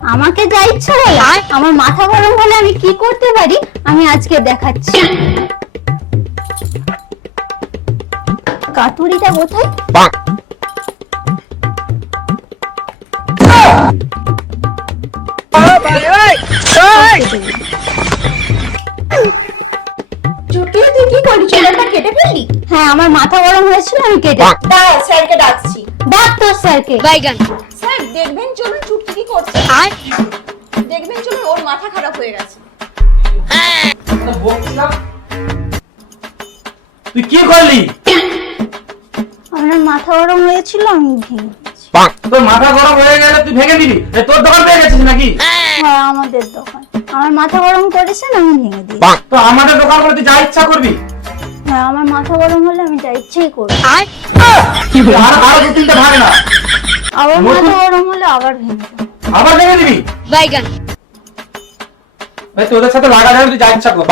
আমাকে যা ইচ্ছা বলে? আমার মাথা গরম হলে আমি কি করতে পারি আমি আজকে দেখাচ্ছি। কাটুরিটা কোথায়? চুটিয়ে তুই কি করলি? চুলটা কেটে ফেললি? হ্যাঁ, আমার মাথা গরম হয়েছিল আমি কেটে। দাঁড়া, স্যারকে ডাকছি। ডাক তোর স্যারকে। স্যার দেখবেন, চলুন চুটি কি করছে। দেখবেন, চলুন, ওর মাথা খারাপ হয়ে গেছে। তুই কি করলি? আমার মাথা গরম হয়েছিল আমি ভেঙে দিয়েছি। তোর মাথা গরম হয়ে গেলে তুই ভেঙে দিবি? তোর দোকান পেয়ে গেছিস নাকি? হ্যাঁ, আমাদের দোকান। আমার মাথা গরম করেছেন আমি ভেঙে দিয়েছি। তো আমাদের দোকান করে তুই যা ইচ্ছা করবি? হ্যাঁ, আমার মাথা গরম হলে আমি যা ইচ্ছেই করবো। আর আরো দু তিনটা ভাগ না, আবার মাথা গরম হলে আবার ভেঙে দেবো। আবার ভেঙে দিবি? ভাই তোদের সাথে লাগা যাবে, তুই যা ইচ্ছা কর।